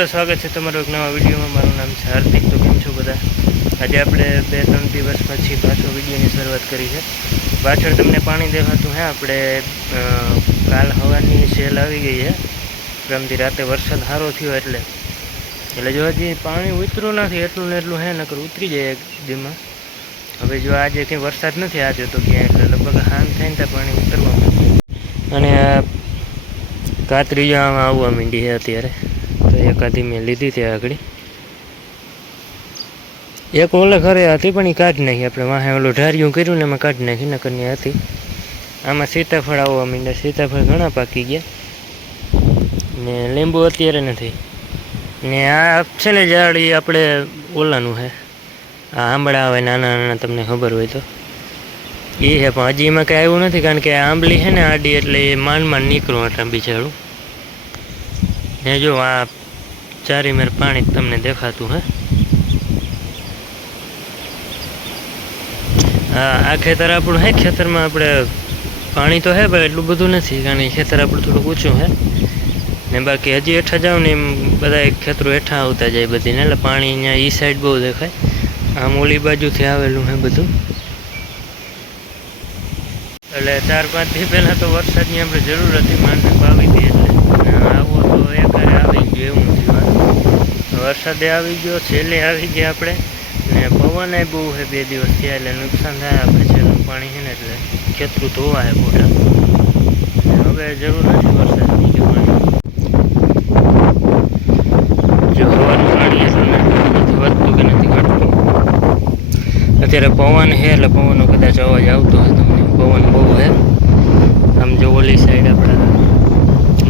મિત્રો સ્વાગત છે તમારું એક નવા વિડીયોમાં. મારું નામ છે હાર્દિક. તો કેમ છો બધા? આજે આપણે બે ત્રણ દિવસ પછી પાછો વિડીયોની શરૂઆત કરી છે. પાછળ તમને પાણી દેખાતું હે. આપણે કાલ હવાની સેલ આવી ગઈ છે રમતી રાતે વરસાદ સારો થયો એટલે. એટલે જો હજી પાણી ઉતરું નથી, એટલું ને એટલું હે, નકર ઉતરી જાય એક દીમાં. હવે જો આજે કંઈ વરસાદ નથી આજે, તો ક્યાંય? એટલે લગભગ હાન થઈને ત્યાં પાણી ઉતરવા અને આ આમાં આવવા માંડી છે અત્યારે. તો એકાદી મેં લીધી હતી આગળ. એક ઓલે ઘરે હતી પણ એ કાઢી નાખી આપણે. વાહે ઓલું ઢાર્યું કર્યું ને એમાં કાઢી નાખી નકરની હતી. આમાં સીતાફળ આવવા માંડ્યા. સીતાફળ ઘણા પાકી ગયા. ને લીંબુ અત્યારે નથી. ને આ છે ને ઝાડ એ આપણે ઓલાનું છે આ આંબળા આવે, નાના નાના, તમને ખબર હોય તો. એ છે પણ હજી એમાં કંઈ આવ્યું નથી, કારણ કે આંબલી છે ને આડી, એટલે એ માંડ માંડ નીકળું આટલા બિચારું ને જો આ ચારી મેર પાણી તમને દેખાતું, હે? આ ખેતર આપણું, હે? ખેતરમાં આપણે પાણી તો હે ભાઈ, એટલું બધું નથી, કારણ કે ખેતર આપણું થોડુંક ઊંચું, હે? ને બાકી હજી હેઠા જાવ ને એમ બધા ખેતરો હેઠા આવતા જાય બધી ને એટલે પાણી અહીંયા ઈ સાઈડ બહુ દેખાય. આમ ઓલી બાજુથી આવેલું, હે, બધું. એટલે ચાર પાંચથી પહેલાં તો વરસાદની આપણે જરૂર હતી માંડવી પાવી હતી એટલે અને આવો તો એકારે આવી ગયો એવું થયું વરસાદે આવી ગયો, છેલ્લે આવી ગયા આપણે. ને પવન બહુ છે બે દિવસ થયા એટલે નુકસાન થાય, આપણે છેલ્લું પાણી છે ને એટલે ખેતરું ધોવા છે મોટા હવે જરૂર નથી પાણી. જો પાણી નથી વધતું નથી અત્યારે પવન છે એટલે પવનનો કદાચ અવાજ આવતો હોય તમને પવન બહુ છે આમ જો ઓલી સાઈડ આપણા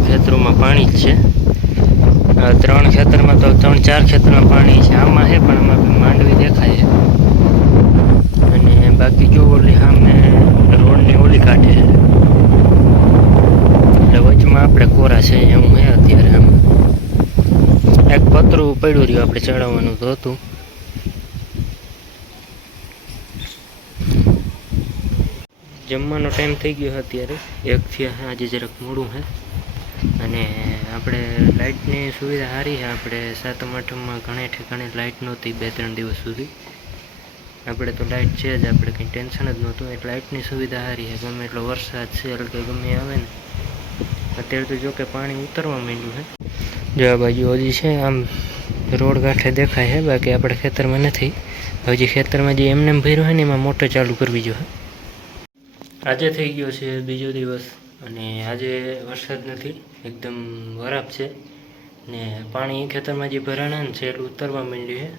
ખેતરોમાં પાણી જ છે. ત્રણ ખેતરમાં તો ત્રણ ચાર ખેતરમાં પાણી છે. આમાં છે, પણ આમાં માંડવી દેખાય છે. અને બાકી જો ઓલી સામે રોડની ઓલી કાઢે એટલે વચમાં આપણે કોરા છે, એવું છે અત્યારે આમાં. એક પતરું પડ્યું રહ્યું આપણે ચડાવવાનું તો હતું. જમવાનો ટાઈમ થઈ ગયો અત્યારે. એક થયા આજે જરાક મોડું છે. અને આપણે લાઇટની સુવિધા સારી છે. આપણે સાતમ, આઠમમાં ઘણે ઠેકાણે લાઇટ નહોતી બે, ત્રણ દિવસ સુધી. આપણે તો લાઇટ છે જ, આપણે કંઈ ટેન્શન જ નહોતું. એટલે લાઇટની સુવિધા સારી છે. ગમે એટલો વરસાદ છે કે ગમે આવે ને. અત્યારે તો જો કે પાણી ઉતરવા માંડ્યું છે. જો આ બાજુ હજી છે, આમ રોડ કાંઠે દેખાય છે. બાકી આપણે ખેતરમાં નથી. હજી ખેતરમાં જે એમને એમ ભર્યું હોય ને, એમાં મોટર ચાલુ કરવી જોઈએ. આજે થઈ ગયો છે બીજો દિવસ. અને આજે વરસાદ નથી, એકદમ વરાપ છે. ને પાણી ખેતરમાં જે ભરાણા છે, એટલું ઉતરવા માંડ્યું છે.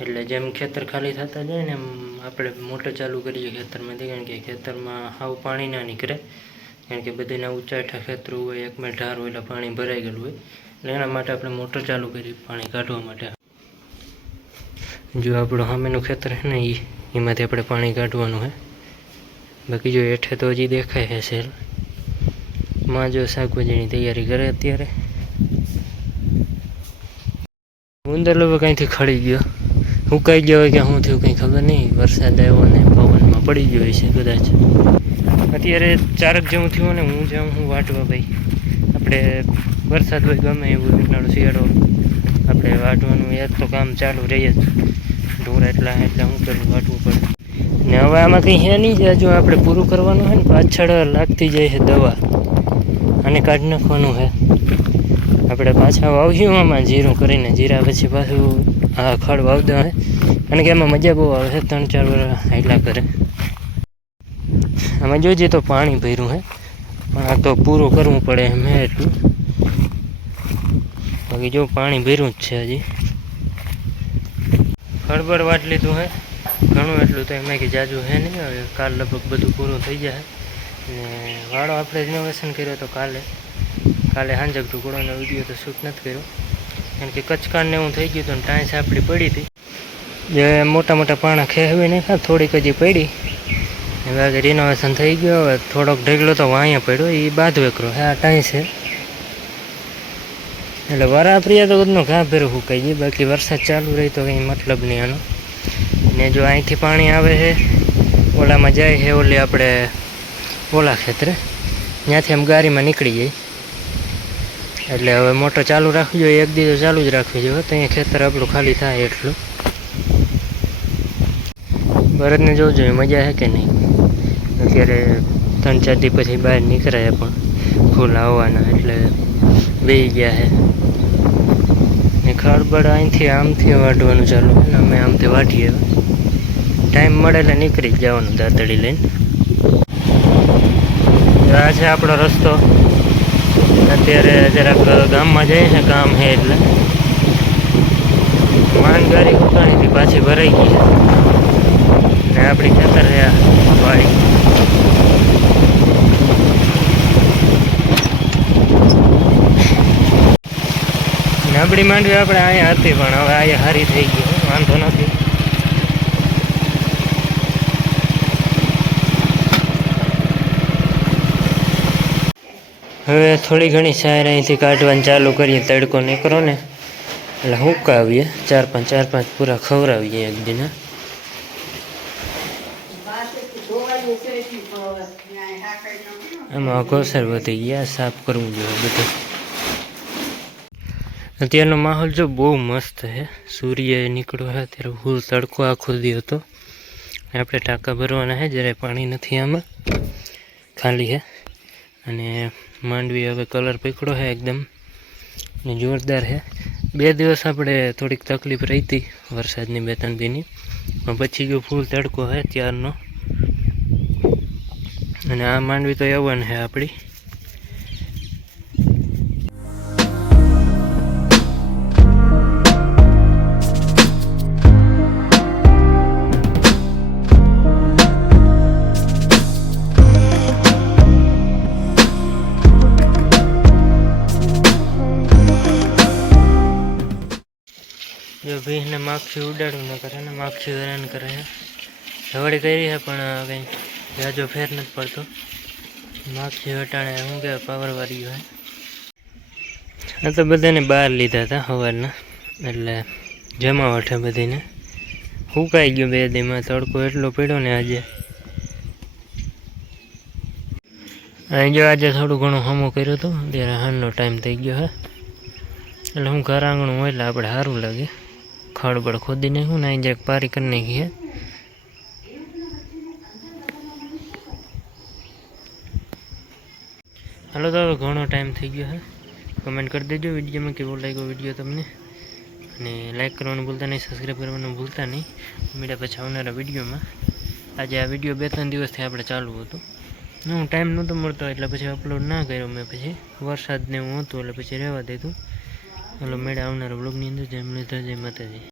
એટલે જેમ ખેતર ખાલી થતા જાય ને એમ આપણે મોટર ચાલુ કરીએ ખેતરમાંથી કારણ કે ખેતરમાં હાવ પાણી ના નીકળે. કારણ કે બધીના ઊંચાઠા ખેતરો હોય એક મેં ઢાર હોય, એટલે પાણી ભરાઈ ગયેલું હોય. એટલે એના માટે આપણે મોટર ચાલુ કરી પાણી કાઢવા માટે. જો આપણું સામેનું ખેતર છે ને એ એમાંથી આપણે પાણી કાઢવાનું છે. બાકી જો હેઠે તો હજી દેખાય છે સેલ માં જો શાકભાજીની તૈયારી કરે અત્યારે. ઉંદર લોકો કંઈથી ખડી ગયો. હુકાઈ ગયો હોય કે શું થયું કંઈ ખબર નહીં. વરસાદ આવ્યો ને પવનમાં પડી ગયો છે કદાચ. અત્યારે ચારક જેવું થયું ને હું જાઉં હું વાટવા ભાઈ આપણે વરસાદ હોય ગમે એવું ઉનાળો, શિયાળો. આપણે વાટવાનું યાદ તો કામ ચાલુ રહીએ જ. ઢોર એટલા એટલે હું કરવું વાટવું પડે. ને હવે આમાં કંઈ હે નહીં જ હજુ આપણે પૂરું કરવાનું હોય ને, પાછળ લાગતી જાય છે દવા. અને કાઢી નાખવાનું છે આપણે પાછા વાવ્યું આમાં, જીરું કરીને, જીરા પછી પાછું આ ખડ વાવતો હોય અને કે એમાં મજા બહુ આવે છે ત્રણ ચાર વર્ષ હાઈલા કરે. આમાં જોજે તો પાણી ભર્યું હે. પણ આ તો પૂરું કરવું પડે હે એટલું. બાકી જો પાણી ભર્યું જ છે હજી. ખડબડ વાટ લીધું હે. ઘણું એટલું તો એમાં કે જાજુ હે નહીં, હવે કાલ લગભગ બધું પૂરું થઈ જાય ને વાળો આપણે રિનોવેશન કર્યો તો કાલે. કાલે હાંજક ઢુકડોનો વીડિયો તો શૂટ નથી કર્યો. કારણ કે કચકાને એવું થઈ ગયું હતું ને ટાંસ આપણી પડી હતી. જે મોટા મોટા પાણા ખેવી નાખ્યા થોડીક હજી પડી. બાકી રિનોવેશન થઈ ગયો, હવે થોડોક ઢગલો તો અહીંયા પડ્યો એ બાદ વેકરો હા આ ટાઈ છે. એટલે વરાપ્રિયા તો બધું ઘા ભેરું ફૂંકાઈ ગયું. બાકી વરસાદ ચાલુ રહી તો કંઈ મતલબ નહીં આનો ને જો અહીંથી પાણી આવે છે, ઓલામાં જાય છે, ઓલી આપણે ઓલા ખેતરે? ત્યાંથી આમ ગાડીમાં નીકળી જાય. એટલે હવે મોટર ચાલુ રાખવી જોઈએ, એક દિવસ ચાલુ જ રાખવી જોઈએ તો અહીંયા ખેતર આપણું ખાલી થાય એટલું. ભરતને જોવું જોઈએ, મજા છે કે નહીં? અત્યારે ત્રણ ચાર દી પછી બહાર નીકળ્યા પણ ફૂલ આવવાના, એટલે બેહી ગયા છે. ને ખડબડ અહીંથી આમથી વાઢવાનું ચાલુ અમે આમથી વાઢીએ. ટાઈમ મળે એટલે નીકળી જ જવાનું દાતડી લઈને. આ છે આપણો રસ્તો. અત્યારે જરાક ગામમાં જઈએ છે કામ છે એટલે. માનગારી ઉતાણીથી પાછી ભરાઈ ગઈ છે. ને આપણી ખેતર રહ્યા વાડી ને આપણી માંડવી આપણે અહીંયા હતી પણ હવે અહીંયા હારી થઈ ગઈ, વાંધો નથી. હવે થોડી ઘણી સાયર અહીંથી કાઢવાનું ચાલુ કરીએ, તડકો નીકળો ને. એટલે હુકાવીએ, ચાર પાંચ ચાર પાંચ પૂરા ખવડાવીએ એક દિન. એમાં અઘોસર વધી ગયા, સાફ કરવું જોઈએ બધું. અત્યારનો માહોલ જો બહુ મસ્ત છે. સૂર્ય નીકળ્યો છે ત્યારે ફૂલ તડકો આખો દી હતો. આપણે ટાંકા ભરવાના છે, જરાય પાણી નથી આમાં. ખાલી છે. અને માંડવી હવે કલર પીકળો છે એકદમ. ને જોરદાર છે બે દિવસ આપણે થોડીક તકલીફ રહી વરસાદની બે ત્રણ દીની પણ પછી જો ફૂલ તડકો છે ત્યારનો. અને આ માંડવી તો એવન છે આપણી. જો ભીને માખી ઉડાડવું ન કરે ને માખી હેરાન કરે છે. ધવડી કરી છે પણ કંઈ જાજો ફેર નથી પડતો. માખી હટાણે શું કે પાવર વાળી હોય. આ તો બધાને બહાર લીધા હતા સવારના એટલે જમાવટ છે બધીને. સુકાઈ ગયું બે દીમાં તડકો એટલો પડ્યો ને આજે. અહીં જો આજે થોડું ઘણું હમો કર્યો હતો ત્યારે હાલનો ટાઈમ થઈ ગયો હે એટલે હું ઘર આંગણું હોય એટલે આપણે સારું લાગે. ખડબડ ખોદીને નાખ્યું ના જરાક પારી કરી નાખી હે. હાલો તો હવે ઘણો ટાઈમ થઈ ગયો હે. કમેન્ટ કરી દેજો વિડીયોમાં કેવો લાગ્યો વીડિયો તમને. અને લાઈક કરવાનું ભૂલતા નહીં સબસ્ક્રાઈબ કરવાનું ભૂલતા નહીં. મળ્યા પછી આવનારા વિડીયોમાં. આજે આ વીડિયો બે ત્રણ દિવસથી આપણે ચાલુ હતું. હું ટાઈમ નહોતો મળતો, એટલે પછી અપલોડ ના કર્યો મેં. પછી વરસાદ ને એવું હતું, એટલે પછી રહેવા દીધું હાલો મેળા આવનારા બ્લોગની અંદર જય મુરલીધર જય માતાજી.